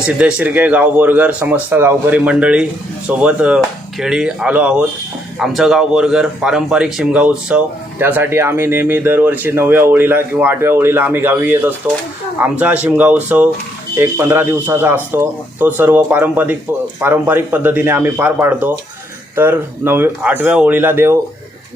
मी सिद्धेश शिर्के गाव बोरगर समस्त गावकरी मंडळी सोबत खेळी आलो आहोत. आमचं गाव बोरगर पारंपरिक शिमगा उत्सव. त्यासाठी आम्ही नेहमी दरवर्षी नवव्या ओळीला किंवा आठव्या ओळीला आम्ही गावी येत असतो. आमचा शिमगा उत्सव एक पंधरा दिवसाचा असतो. तो सर्व पारंपरिक पारंपरिक पद्धतीने आम्ही पार पाडतो. तर नव आठव्या ओळीला देव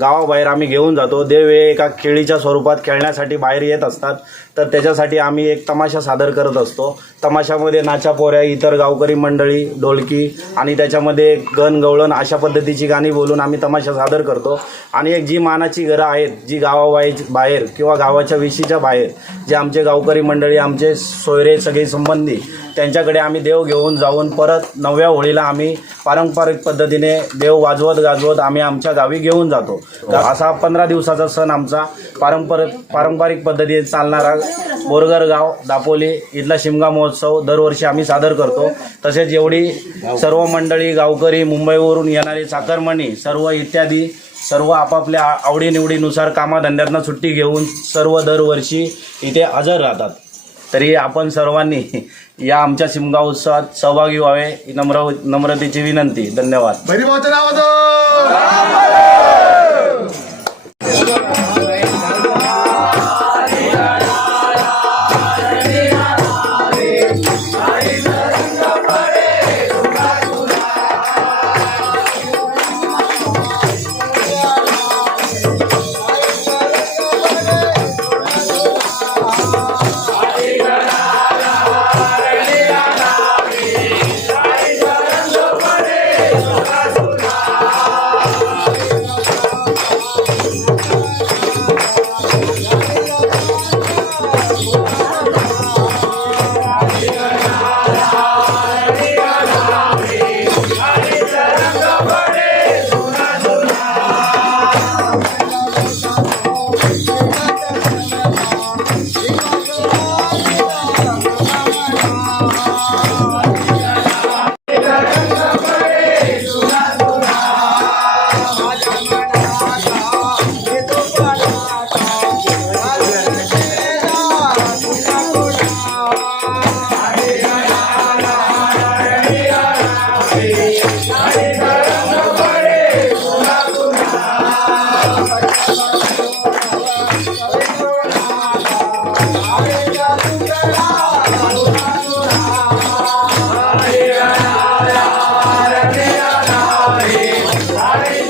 गावाबाहेर आम्ही घेऊन जातो. देव हे एका खेळीच्या स्वरूपात खेळण्यासाठी बाहेर येत असतात. तर त्याच्यासाठी आम्ही एक तमाशा सादर करत असतो. तमाशामध्ये नाचा पोऱ्या इतर गावकरी मंडळी ढोलकी आणि त्याच्यामध्ये गण गवळण अशा पद्धतीची गाणी बोलून आम्ही तमाशा सादर करतो. आणि एक जी मानाची घरं आहेत जी गावाबाहेर बाहेर किंवा गावाच्या विशीच्या बाहेर जे आमचे गावकरी मंडळी आमचे सोयरे सगळे संबंधी त्यांच्याकडे आम्ही देव घेऊन जाऊन परत नवव्या होळीला आम्ही पारंपरिक पद्धतीने देव वाजवत गाजवत आम्ही आमच्या गावी घेऊन जातो. असा पंधरा दिवसाचा सण आमचा. पारंपर पारंपरिक पद्धतीने चालणारा बोरगर गाव दापोली इथला शिमगा महोत्सव दरवर्षी आम्ही सादर करतो. तसेच एवढी सर्व मंडळी गावकरी मुंबईवरून येणारी चाकरमणी सर्व इत्यादी सर्व आपापल्या आवडीनिवडीनुसार कामाधंद्यातनं सुट्टी घेऊन सर्व दरवर्षी इथे हजर राहतात. तरी आपण सर्वांनी या आमच्या शिमगा उत्सवात सहभागी व्हावे नम्र नम्रतेची विनंती. धन्यवाद. Gracias.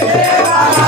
Brasileira!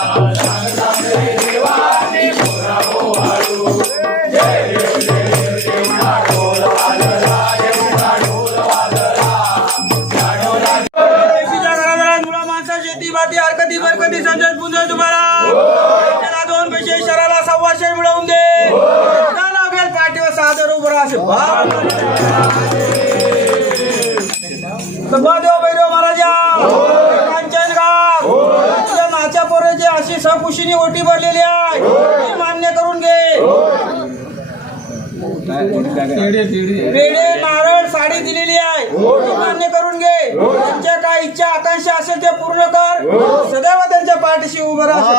Hare सकुशीने ओटी भरलेली आहे. ती मान्य करून घे. पेढे नारळ साडी दिलेली आहे. ती मान्य करून घे. त्यांच्या काय इच्छा आकांक्षा असेल ते पूर्ण कर. सदैव त्यांच्या पाठीशी उभं राहा.